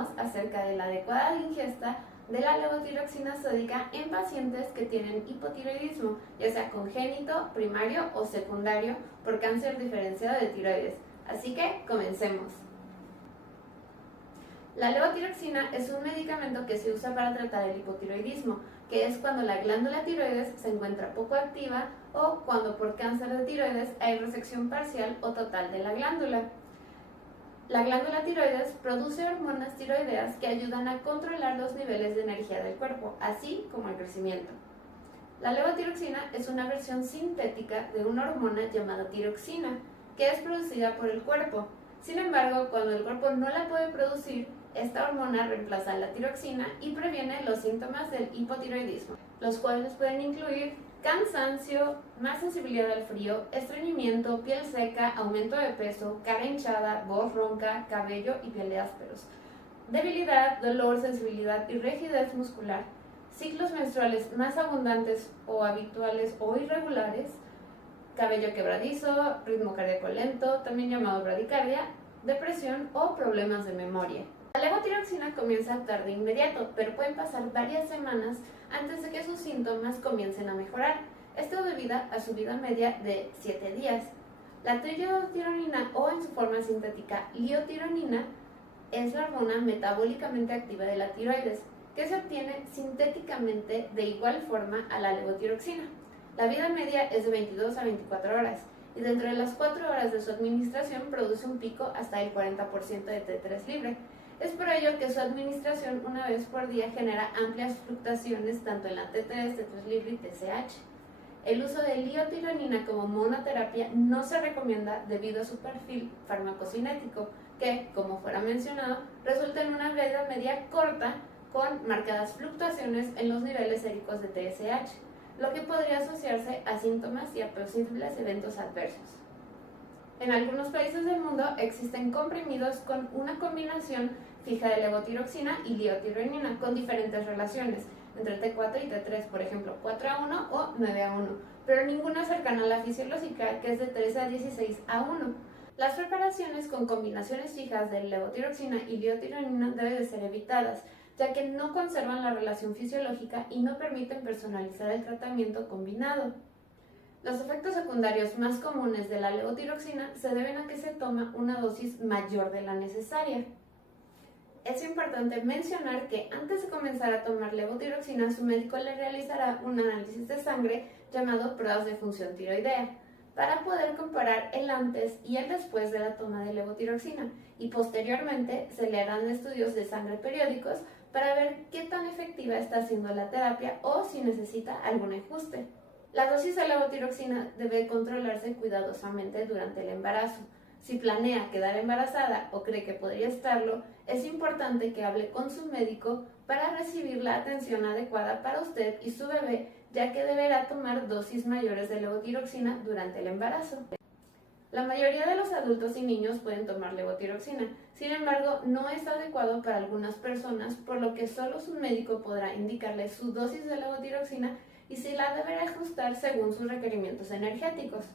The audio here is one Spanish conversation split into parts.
hablaremos acerca de la adecuada ingesta de la levotiroxina sódica en pacientes que tienen hipotiroidismo, ya sea congénito, primario o secundario por cáncer diferenciado de tiroides. Así que comencemos. La levotiroxina es un medicamento que se usa para tratar el hipotiroidismo, que es cuando la glándula tiroides se encuentra poco activa o cuando por cáncer de tiroides hay resección parcial o total de la glándula. La glándula tiroides produce hormonas tiroideas que ayudan a controlar los niveles de energía del cuerpo, así como el crecimiento. La levotiroxina es una versión sintética de una hormona llamada tiroxina, que es producida por el cuerpo. Sin embargo, cuando el cuerpo no la puede producir, esta hormona reemplaza la tiroxina y previene los síntomas del hipotiroidismo, los cuales pueden incluir cansancio, más sensibilidad al frío, estreñimiento, piel seca, aumento de peso, cara hinchada, voz ronca, cabello y piel de ásperos, debilidad, dolor, sensibilidad y rigidez muscular, ciclos menstruales más abundantes o habituales o irregulares, cabello quebradizo, ritmo cardíaco lento, también llamado bradicardia, depresión o problemas de memoria. La levotiroxina comienza a actuar de inmediato, pero pueden pasar varias semanas antes de que sus síntomas comiencen a mejorar. Esto debido a su vida media de 7 días. La triotironina o en su forma sintética liotironina es la hormona metabólicamente activa de la tiroides, que se obtiene sintéticamente de igual forma a la levotiroxina. La vida media es de 22 a 24 horas y dentro de las 4 horas de su administración produce un pico hasta el 40% de T3 libre. Es por ello que su administración una vez por día genera amplias fluctuaciones tanto en la T3, T3 libre y TSH. El uso de liotironina como monoterapia no se recomienda debido a su perfil farmacocinético, que, como fuera mencionado, resulta en una vida media corta con marcadas fluctuaciones en los niveles séricos de TSH, lo que podría asociarse a síntomas y a posibles eventos adversos. En algunos países del mundo existen comprimidos con una combinación fija de levotiroxina y liotironina con diferentes relaciones, entre T4 y T3, por ejemplo, 4:1 o 9:1, pero ninguna cercana a la fisiológica, que es de 13:16:1. Las preparaciones con combinaciones fijas de levotiroxina y liotironina deben de ser evitadas, ya que no conservan la relación fisiológica y no permiten personalizar el tratamiento combinado. Los efectos secundarios más comunes de la levotiroxina se deben a que se toma una dosis mayor de la necesaria. Es importante mencionar que antes de comenzar a tomar levotiroxina, su médico le realizará un análisis de sangre llamado pruebas de función tiroidea, para poder comparar el antes y el después de la toma de levotiroxina, y posteriormente se le harán estudios de sangre periódicos para ver qué tan efectiva está siendo la terapia o si necesita algún ajuste. La dosis de levotiroxina debe controlarse cuidadosamente durante el embarazo. Si planea quedar embarazada o cree que podría estarlo, es importante que hable con su médico para recibir la atención adecuada para usted y su bebé, ya que deberá tomar dosis mayores de levotiroxina durante el embarazo. La mayoría de los adultos y niños pueden tomar levotiroxina, sin embargo, no es adecuado para algunas personas, por lo que solo su médico podrá indicarle su dosis de levotiroxina y si la deberá ajustar según sus requerimientos energéticos.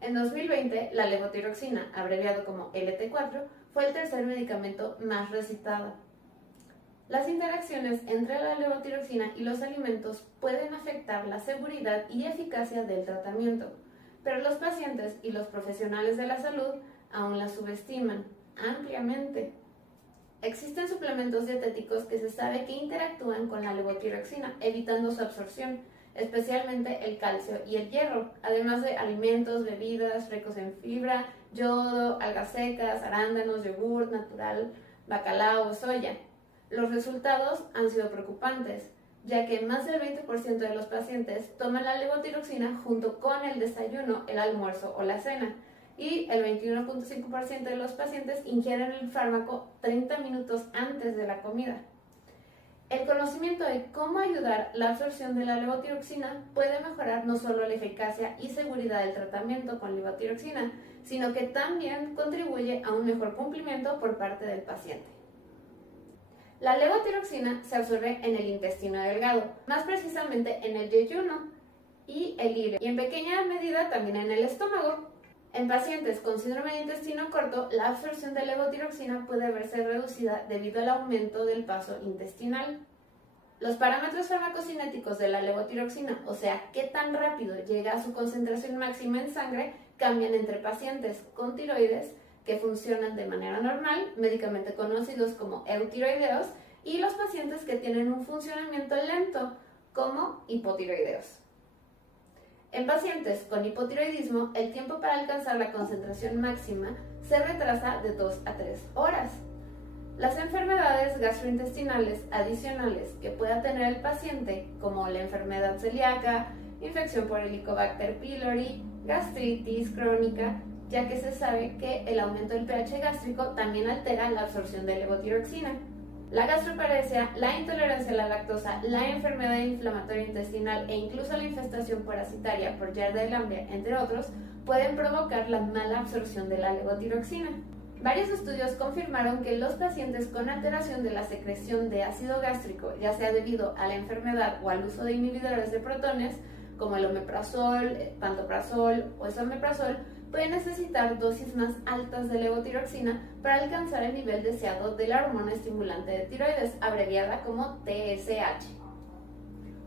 En 2020, la levotiroxina, abreviado como LT4, fue el tercer medicamento más recetado. Las interacciones entre la levotiroxina y los alimentos pueden afectar la seguridad y eficacia del tratamiento, pero los pacientes y los profesionales de la salud aún la subestiman ampliamente. Existen suplementos dietéticos que se sabe que interactúan con la levotiroxina, evitando su absorción, especialmente el calcio y el hierro, además de alimentos, bebidas ricos en fibra, yodo, algas secas, arándanos, yogur natural, bacalao o soya. Los resultados han sido preocupantes, ya que más del 20% de los pacientes toman la levotiroxina junto con el desayuno, el almuerzo o la cena, y el 21.5% de los pacientes ingieren el fármaco 30 minutos antes de la comida. El conocimiento de cómo ayudar la absorción de la levotiroxina puede mejorar no solo la eficacia y seguridad del tratamiento con levotiroxina, sino que también contribuye a un mejor cumplimiento por parte del paciente. La levotiroxina se absorbe en el intestino delgado, más precisamente en el yeyuno y el ilion, y en pequeña medida también en el estómago. En pacientes con síndrome de intestino corto, la absorción de levotiroxina puede verse reducida debido al aumento del paso intestinal. Los parámetros farmacocinéticos de la levotiroxina, o sea, qué tan rápido llega a su concentración máxima en sangre, cambian entre pacientes con tiroides que funcionan de manera normal, médicamente conocidos como eutiroideos, y los pacientes que tienen un funcionamiento lento, como hipotiroideos. En pacientes con hipotiroidismo, el tiempo para alcanzar la concentración máxima se retrasa de 2 a 3 horas. Las enfermedades gastrointestinales adicionales que pueda tener el paciente, como la enfermedad celíaca, infección por Helicobacter pylori, gastritis crónica, ya que se sabe que el aumento del pH gástrico también altera la absorción de levotiroxina. La gastroparesia, la intolerancia a la lactosa, la enfermedad inflamatoria intestinal e incluso la infestación parasitaria por Yarda Lamblia, entre otros, pueden provocar la mala absorción de la levotiroxina. Varios estudios confirmaron que los pacientes con alteración de la secreción de ácido gástrico, ya sea debido a la enfermedad o al uso de inhibidores de protones, como el omeprazol, pantoprazol o esomeprazol, pueden necesitar dosis más altas de levotiroxina para alcanzar el nivel deseado de la hormona estimulante de tiroides, abreviada como TSH.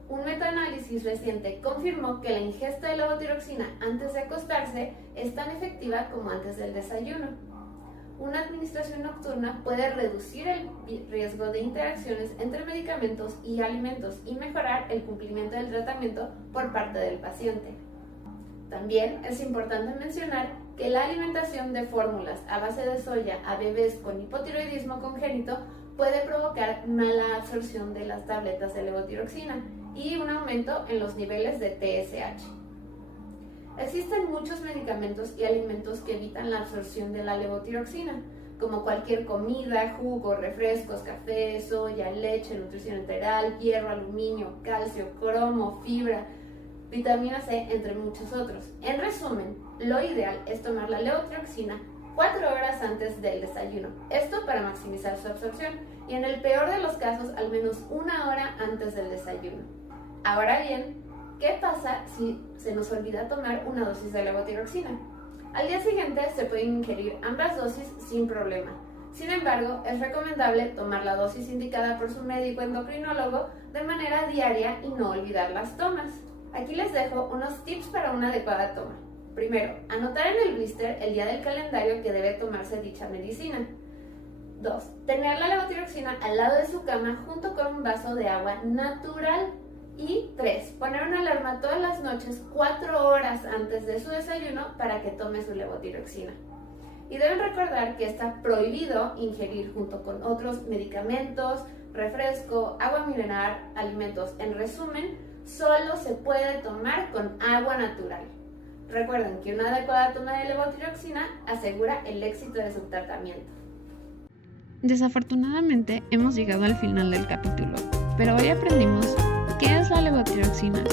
Un metaanálisis reciente confirmó que la ingesta de levotiroxina antes de acostarse es tan efectiva como antes del desayuno. Una administración nocturna puede reducir el riesgo de interacciones entre medicamentos y alimentos y mejorar el cumplimiento del tratamiento por parte del paciente. También es importante mencionar que la alimentación de fórmulas a base de soya a bebés con hipotiroidismo congénito puede provocar mala absorción de las tabletas de levotiroxina y un aumento en los niveles de TSH. Existen muchos medicamentos y alimentos que evitan la absorción de la levotiroxina, como cualquier comida, jugo, refrescos, café, soya, leche, nutrición enteral, hierro, aluminio, calcio, cromo, fibra, vitamina C, entre muchos otros. En resumen, lo ideal es tomar la levotiroxina 4 horas antes del desayuno, esto para maximizar su absorción, y en el peor de los casos al menos 1 hora antes del desayuno. Ahora bien, ¿qué pasa si se nos olvida tomar una dosis de levotiroxina? Al día siguiente se pueden ingerir ambas dosis sin problema. Sin embargo, es recomendable tomar la dosis indicada por su médico endocrinólogo de manera diaria y no olvidar las tomas. Aquí les dejo unos tips para una adecuada toma. Primero, anotar en el blister el día del calendario que debe tomarse dicha medicina. 2. Tener la levotiroxina al lado de su cama junto con un vaso de agua natural. Y 3. Poner una alarma todas las noches 4 horas antes de su desayuno para que tome su levotiroxina. Y deben recordar que está prohibido ingerir junto con otros medicamentos, refresco, agua mineral, alimentos. En resumen, solo se puede tomar con agua natural. Recuerden que una adecuada toma de levotiroxina asegura el éxito de su tratamiento. Desafortunadamente hemos llegado al final del capítulo, pero hoy aprendimos qué es la levotiroxina,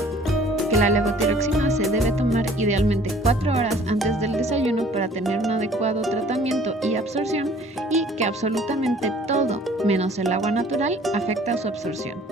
que la levotiroxina se debe tomar idealmente 4 horas antes del desayuno para tener un adecuado tratamiento y absorción, y que absolutamente todo, menos el agua natural, afecta su absorción.